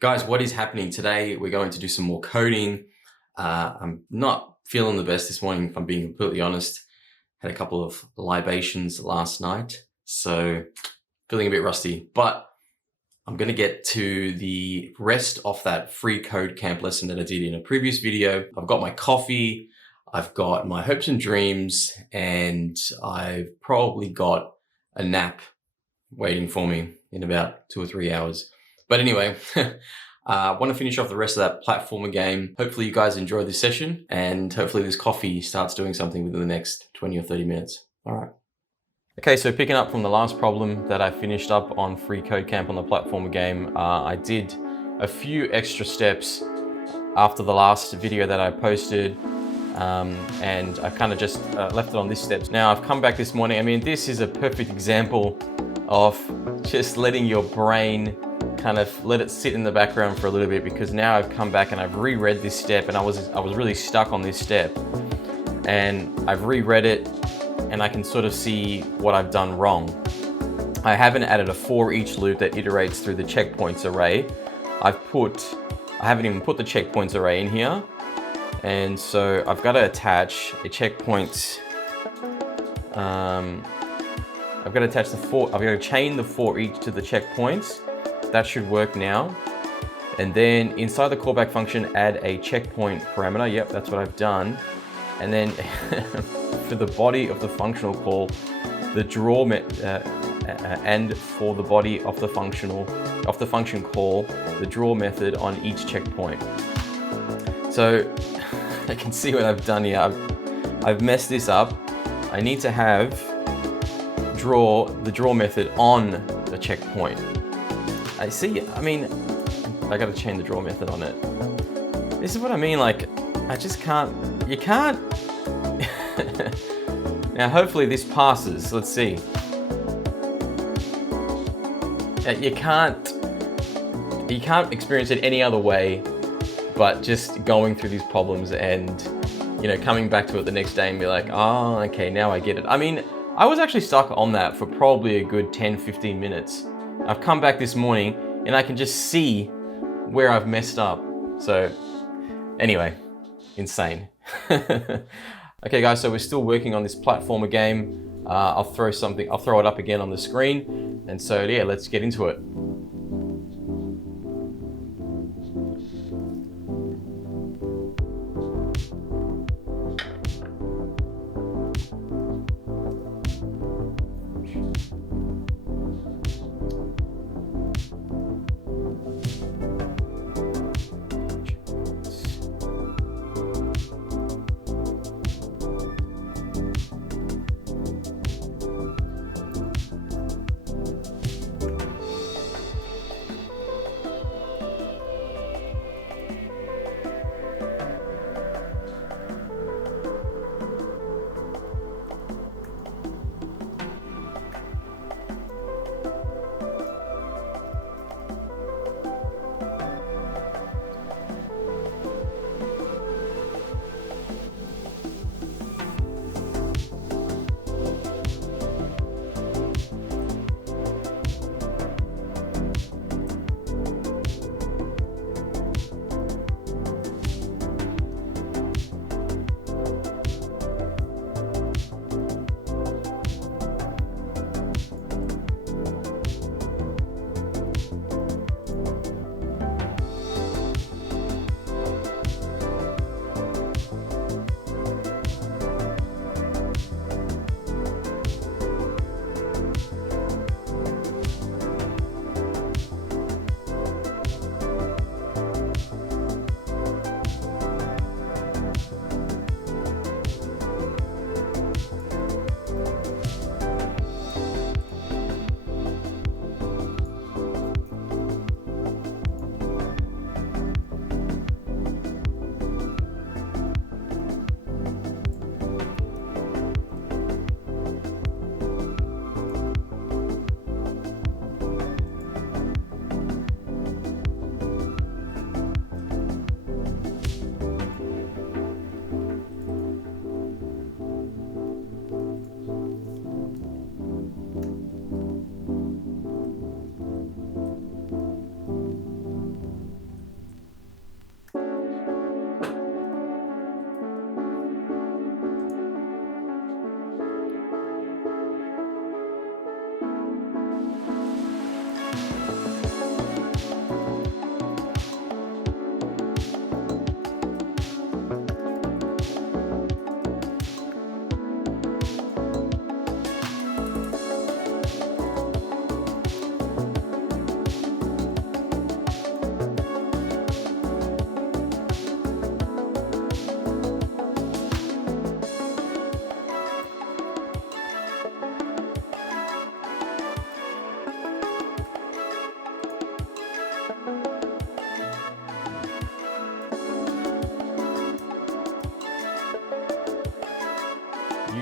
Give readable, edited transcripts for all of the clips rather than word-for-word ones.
Guys, what is happening today? We're going to do some more coding. I'm not feeling the best this morning, if I'm being completely honest. Had a couple of libations last night, so feeling a bit rusty, but I'm going to get to the rest of that free code camp lesson that I did in a previous video. I've got my coffee, I've got my hopes and dreams, and I've probably got a nap waiting for me in about 2 or 3 hours. But anyway, I want to finish off the rest of that platformer game. Hopefully you guys enjoy this session, and hopefully this coffee starts doing something within the next 20 or 30 minutes. All right. Okay, so picking up from the last problem that I finished up on freeCodeCamp on the platformer game, I did a few extra steps after the last video that I posted, and I kind of just left it on these steps. Now I've come back this morning. I mean, this is a perfect example of just letting your brain kind of let it sit in the background for a little bit, because now I've come back and I've reread this step, and I was really stuck on this step, and I've reread it and I can sort of see what I've done wrong. I haven't added a for each loop that iterates through the checkpoints array. I haven't even put the checkpoints array in here, and so I've got to attach a checkpoint. I've got to chain the for each to the checkpoints. That should work now. And then inside the callback function, add a checkpoint parameter. Yep, that's what I've done. And then for the body of the functional call, the draw and for the body of the function call, the draw method on each checkpoint. So I can see what I've done here. I've messed this up. I need to have the draw method on the checkpoint. I see, I mean, I gotta change the draw method on it. This is what I mean, like, I just can't, you can't. Now, hopefully this passes, let's see. You can't experience it any other way but just going through these problems and, coming back to it the next day and be like, oh, okay, now I get it. I mean, I was actually stuck on that for probably a good 10, 15 minutes. I've come back this morning and I can just see where I've messed up. So anyway, insane. Okay guys, so we're still working on this platformer game. I'll throw it up again on the screen. And so yeah, let's get into it.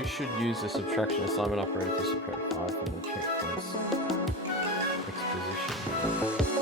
should use the subtraction assignment operator to subtract 5 from the checkpoint's exposition.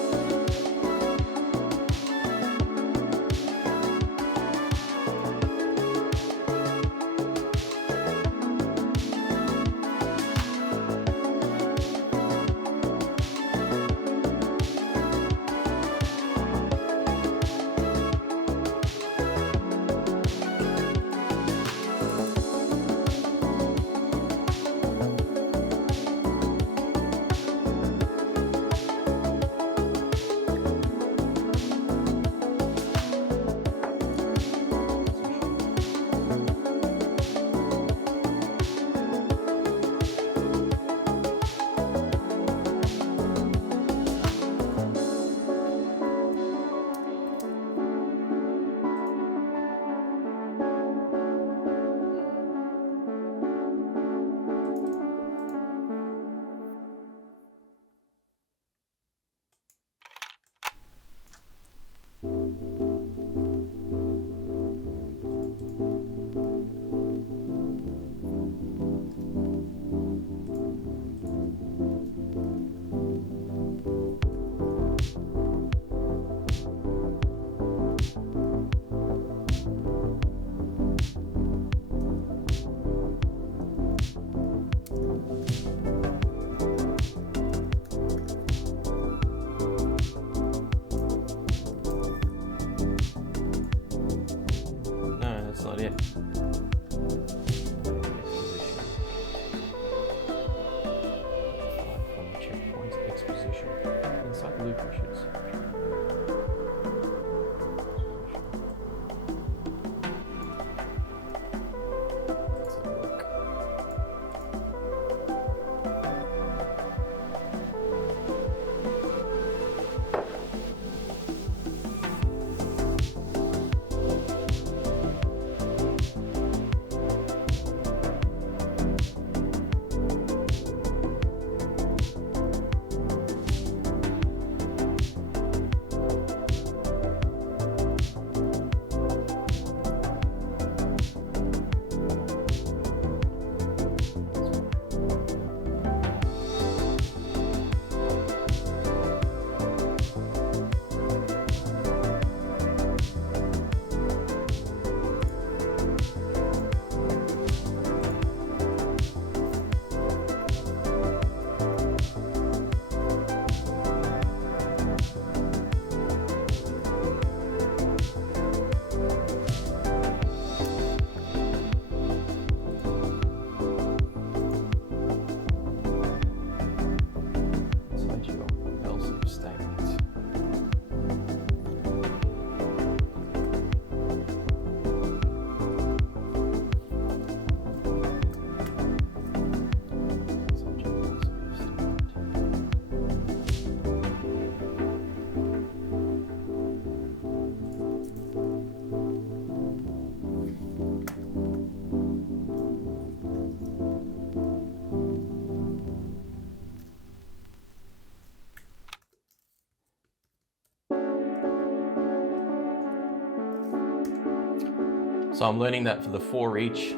So I'm learning that for the for each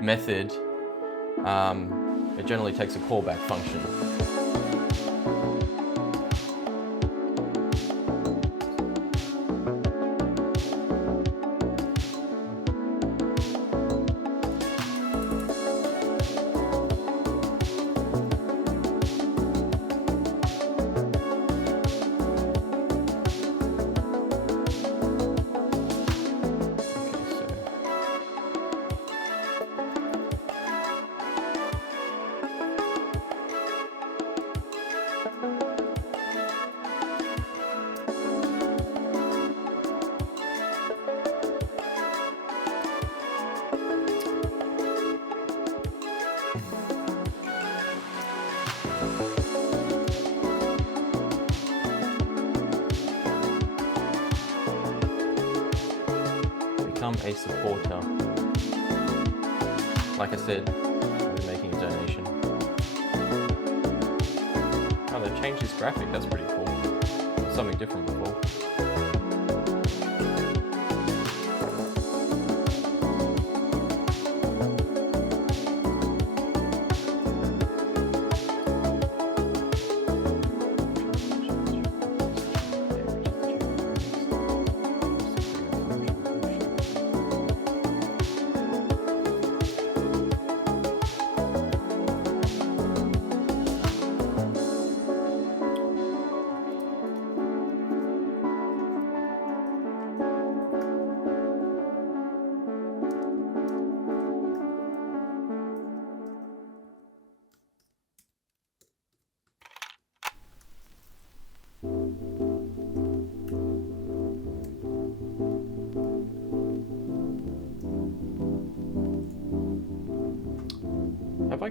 method, it generally takes a callback function. Become a supporter. Like I said, I'll be making a donation. Oh, they've changed this graphic, that's pretty cool. Something different before.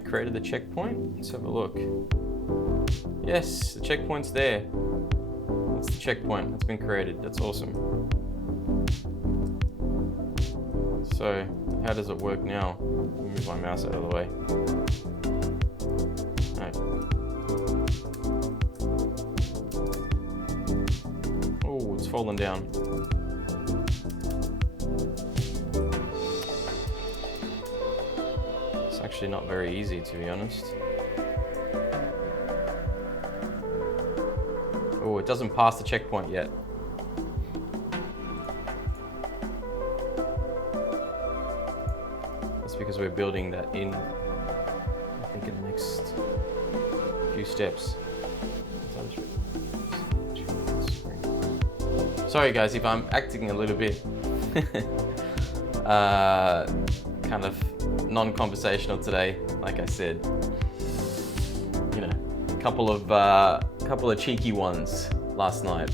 created the checkpoint? Let's have a look. Yes, the checkpoint's there. That's the checkpoint that's been created. That's awesome. So, how does it work now? Let me move my mouse out of the way. Right. Oh, it's fallen down. It's actually not very easy, to be honest. Oh, it doesn't pass the checkpoint yet. That's because we're building that in, I think, in the next few steps. Sorry guys if I'm acting a little bit kind of non-conversational today. Like I said, you know, a couple of cheeky ones last night.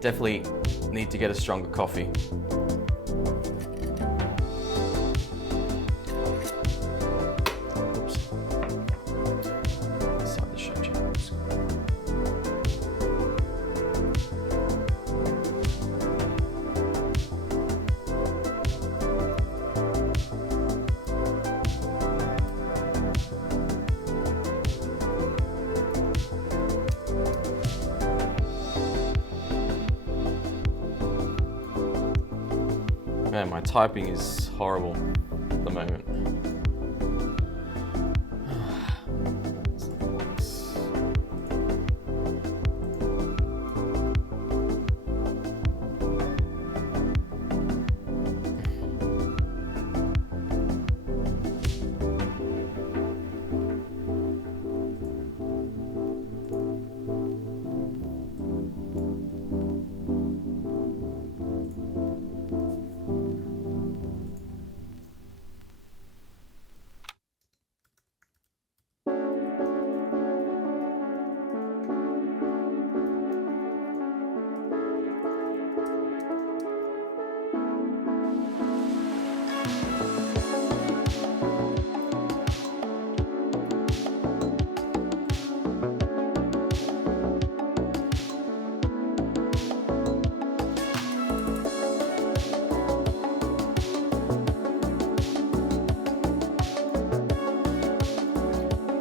Definitely need to get a stronger coffee. Man, my typing is horrible at the moment.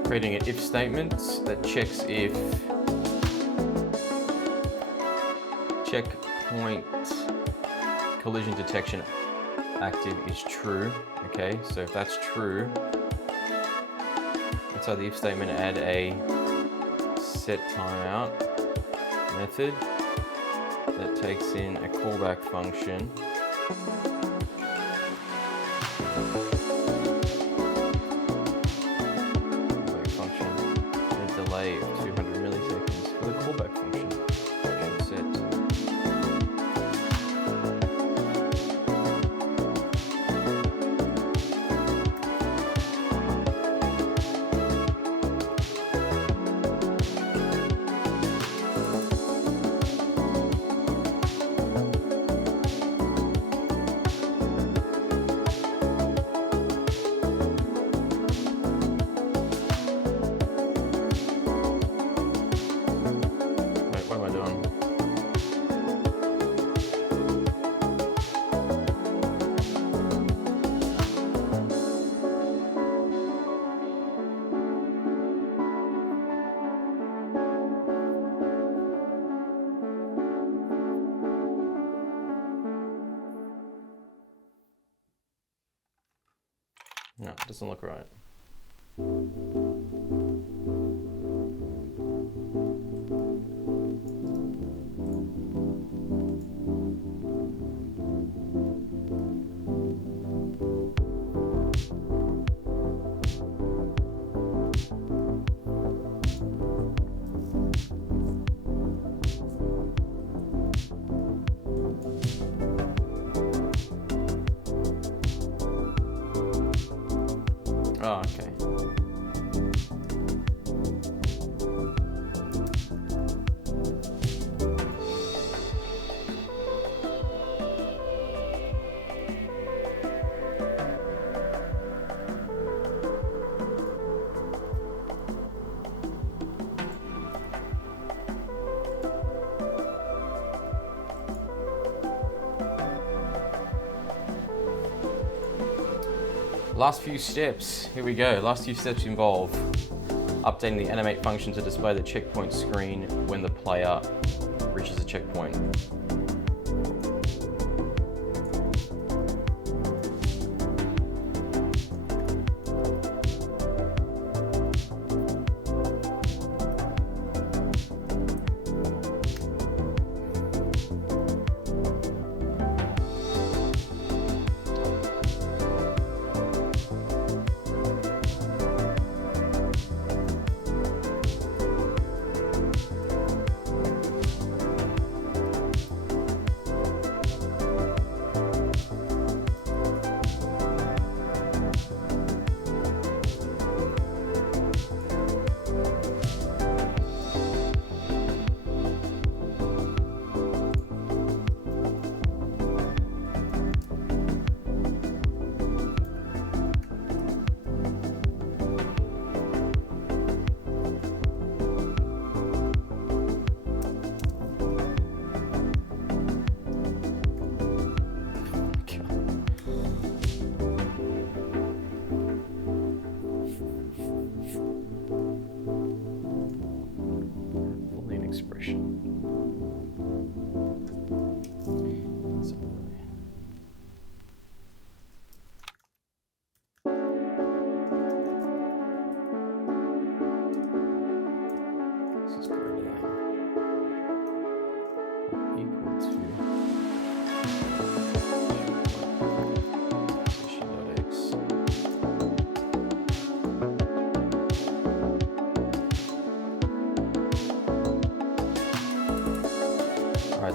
Creating an if statement that checks if checkpoint collision detection active is true. Okay, so if that's true, inside the if statement add a set timeout method that takes in a callback function. Delay of 200 milliseconds for the callback function. Set. No, it doesn't look right. Oh, okay. last few steps. Here we go. Last few steps involve updating the animate function to display the checkpoint screen when the player reaches a checkpoint.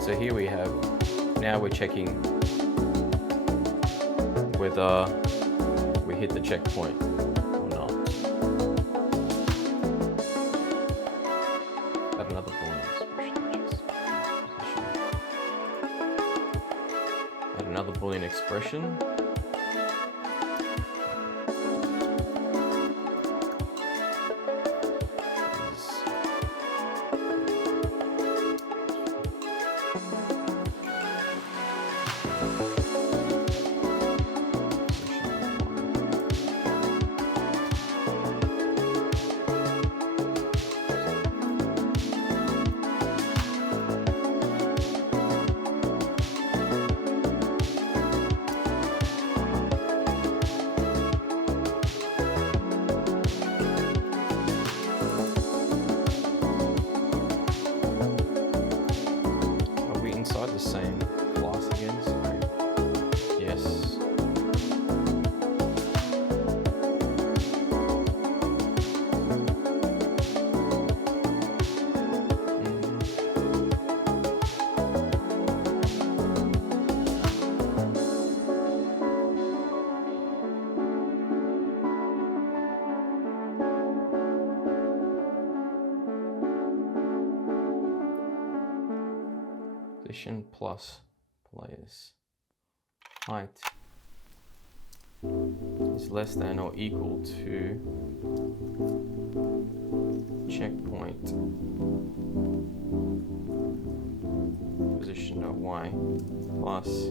So here we have, now we're checking whether we hit the checkpoint or not. Add another Boolean expression. Add another Boolean expression. The same class again, sorry. Yes. Position plus players height is less than or equal to checkpoint position of y plus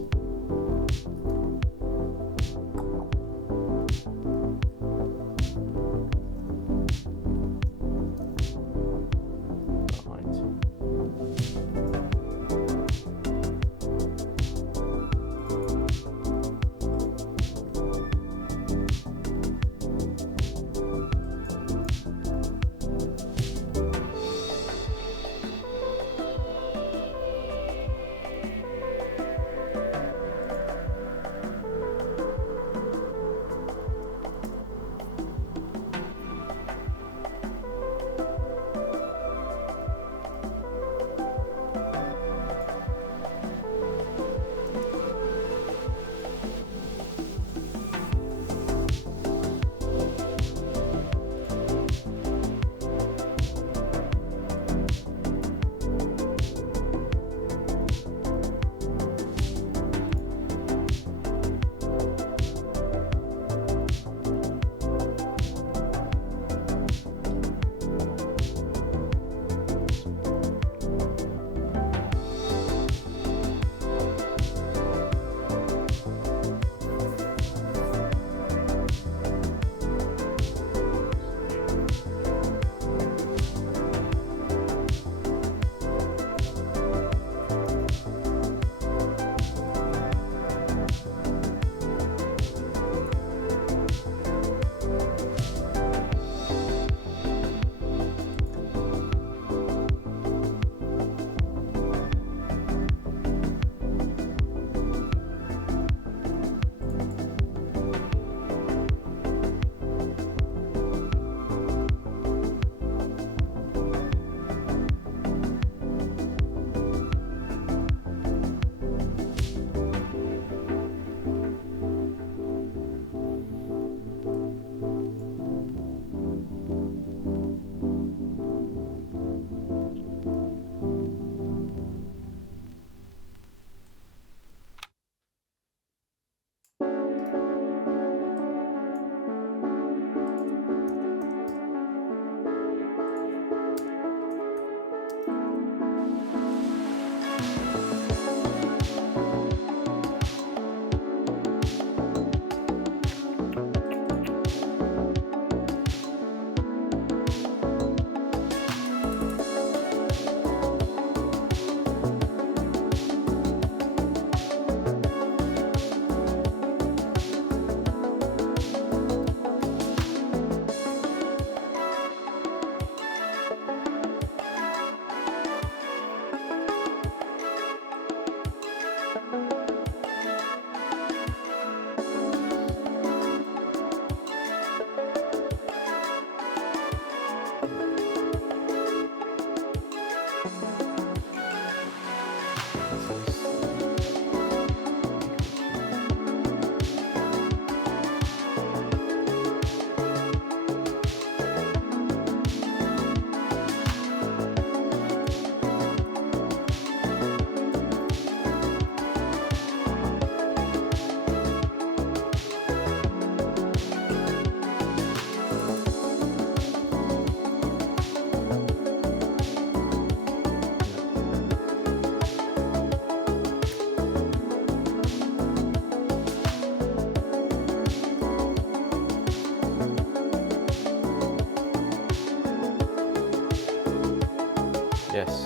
Yes.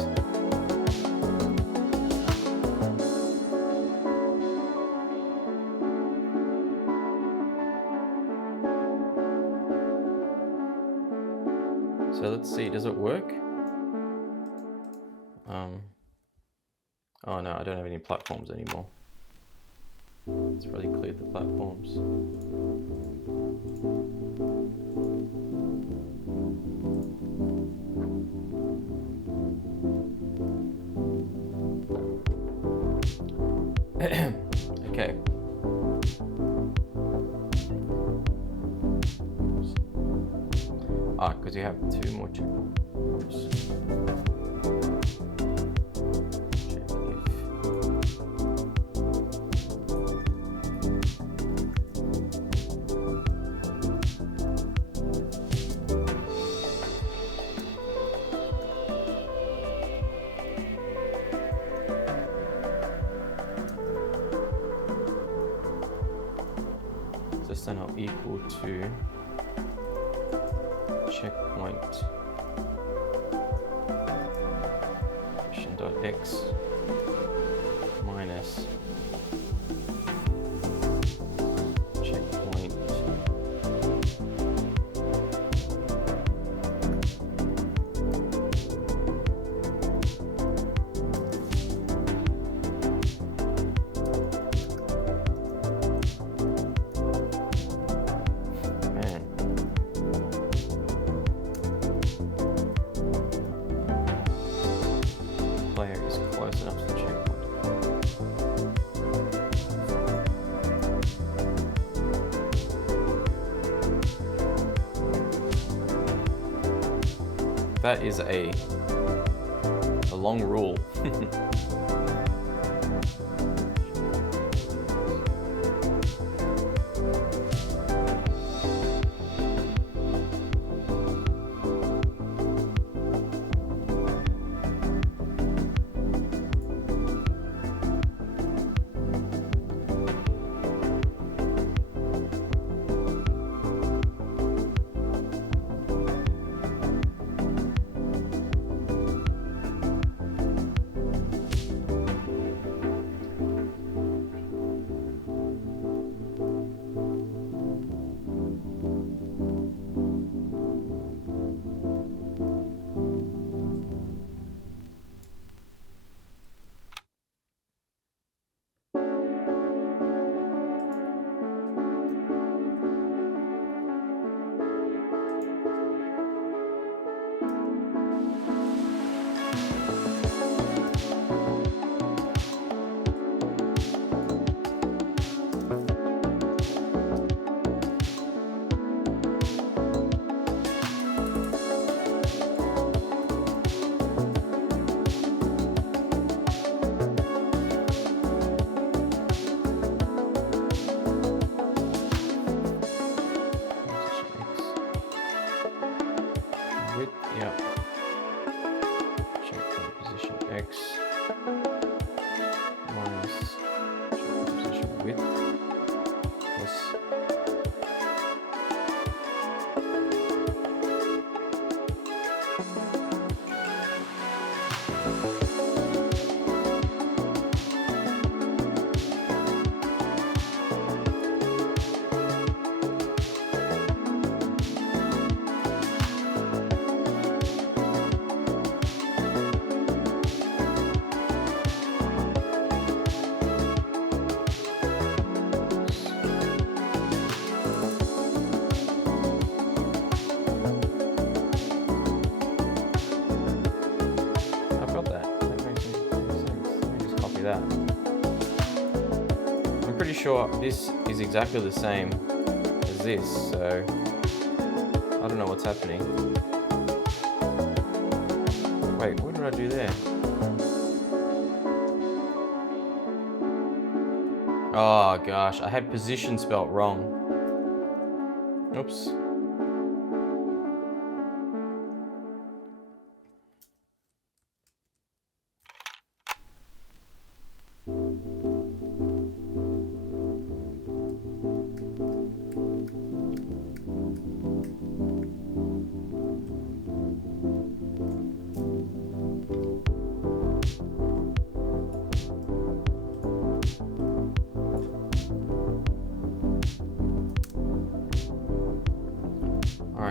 So let's see, does it work? Oh no, I don't have any platforms anymore. It's really cleared the platforms. Okay. Ah, because you have 2 more checkpoints. Check if this then equal to checkpoint position.x minus checkpoint player is close enough to the checkpoint. That is a long rule. Width, yeah. Checkpoint position X minus checkpoint position width plus that. I'm pretty sure this is exactly the same as this, so I don't know what's happening. Wait, what did I do there? Oh gosh, I had position spelt wrong. Oops.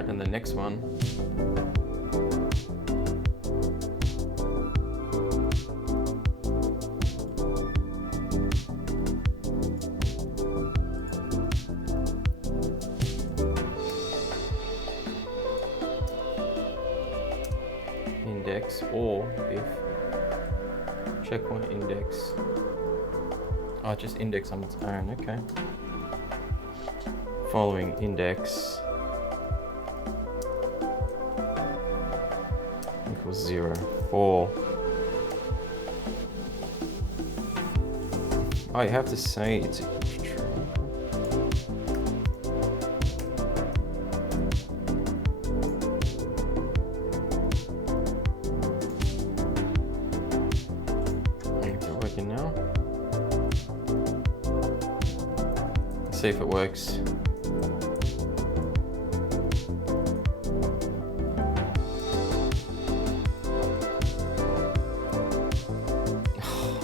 And the next one. Index, or if checkpoint index. Oh, just index on its own, okay. Following index equals 0, or oh, you have to say it's true. Working now. Let's see if it works.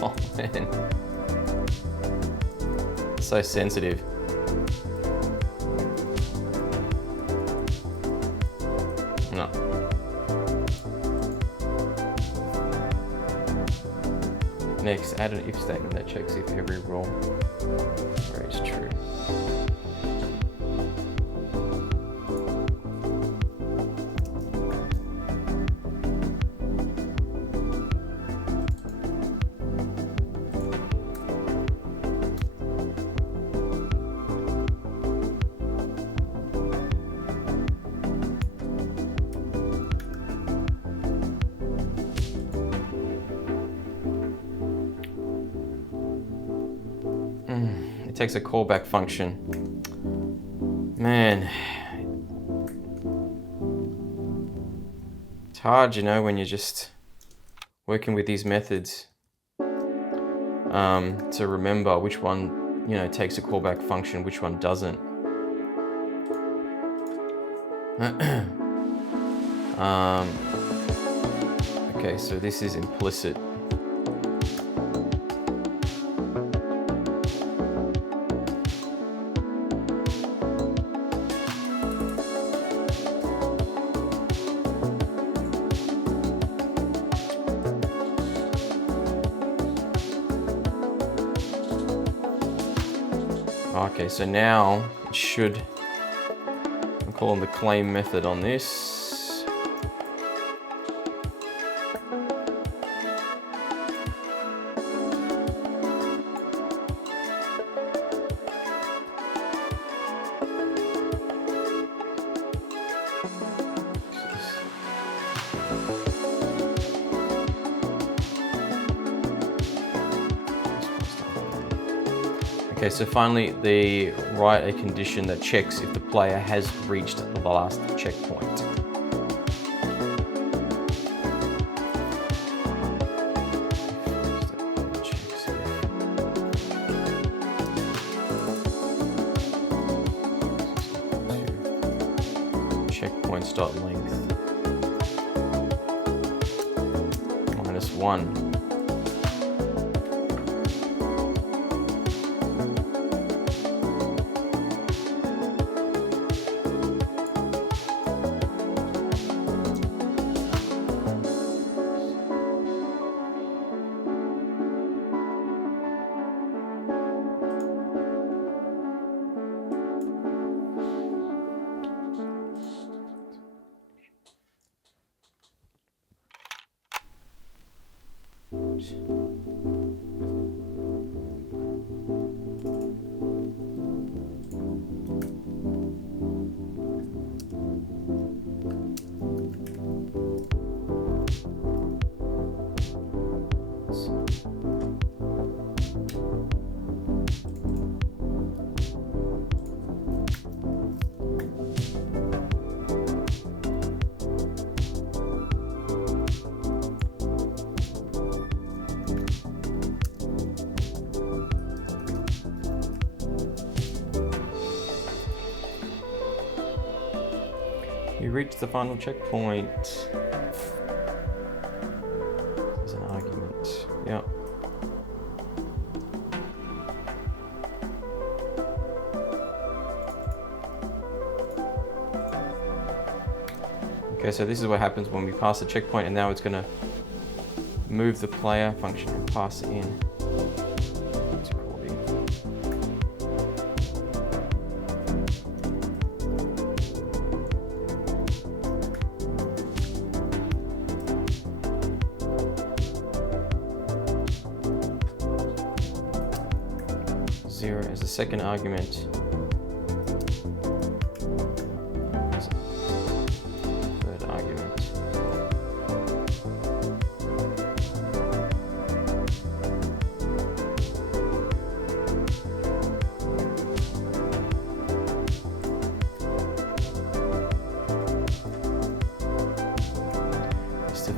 Oh man, so sensitive. No. Next, add an if statement that checks if every rule is true. It takes a callback function. Man, it's hard, you know, when you're just working with these methods to remember which one, you know, takes a callback function, which one doesn't. Okay, so this is implicit. Okay, so now it should, I'm calling the claim method on this. Okay, so finally they write a condition that checks if the player has reached the last checkpoint. Checkpoints.length -1. You reach the final checkpoint. There's an argument. Yeah. Okay, so this is what happens when we pass the checkpoint, and now it's gonna move the player function and pass it in. Let's call it. Zero as the second argument.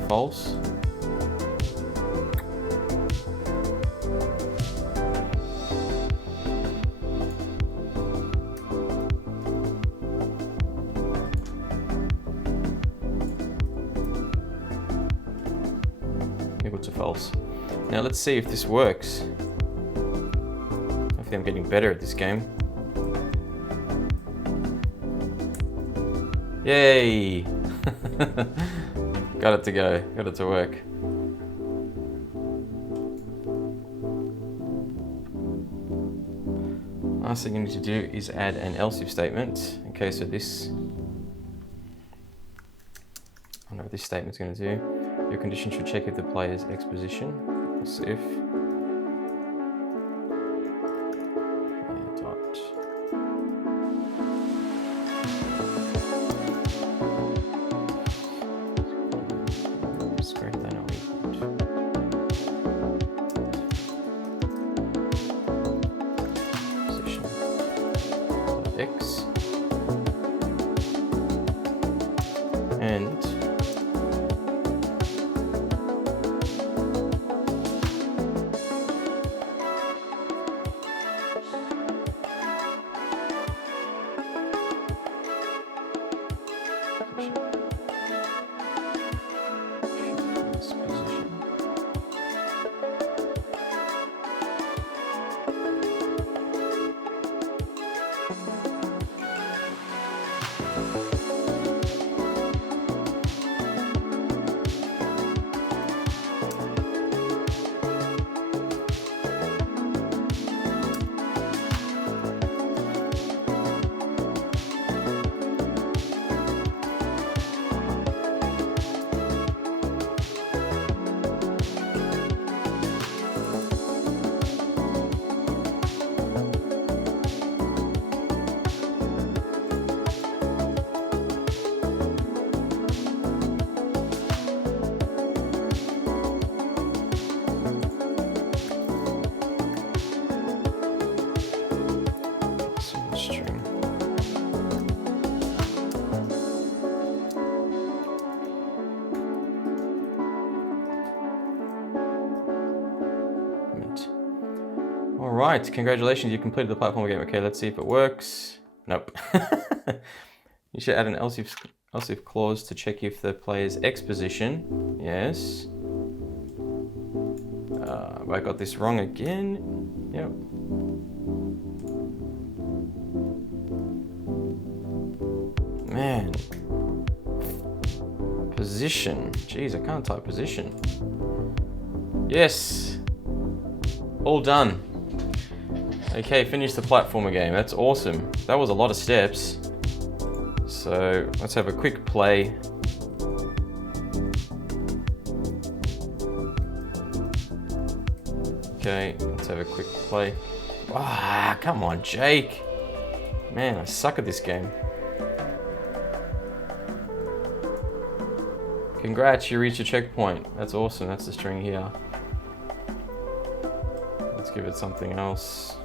False. Equal to false. Now let's see if this works. Hopefully I'm getting better at this game. Yay! Got it to go, got it to work. Last thing you need to do is add an else if statement. Okay, so this, I know what this statement's going to do. Your condition should check if the player's X position. Else if. Dot. X and string. All right, congratulations, you completed the platform game. Okay, let's see if it works. Nope. You should add an else if clause to check if the player's X position. Yes. I got this wrong again. Yep. Man. Position. Jeez, I can't type position. Yes. All done. Okay, finish the platformer game. That's awesome. That was a lot of steps. So let's have a quick play. Okay, let's have a quick play. Ah, come on, Jake. Man, I suck at this game. Congrats, you reached a checkpoint. That's awesome, that's the string here. Let's give it something else.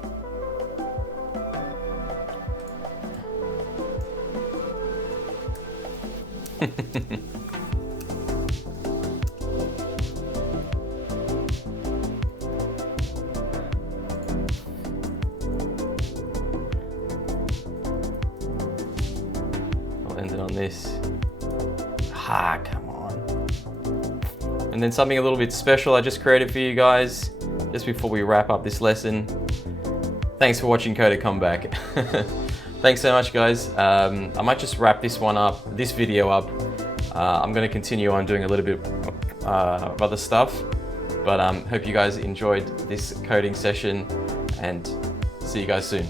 I'll end it on this. Ah, come on. And then something a little bit special I just created for you guys, just before we wrap up this lesson. Thanks for watching Codecomeback. Thanks so much, guys. I might just wrap this video up I'm going to continue on doing a little bit of other stuff, but hope you guys enjoyed this coding session, and see you guys soon.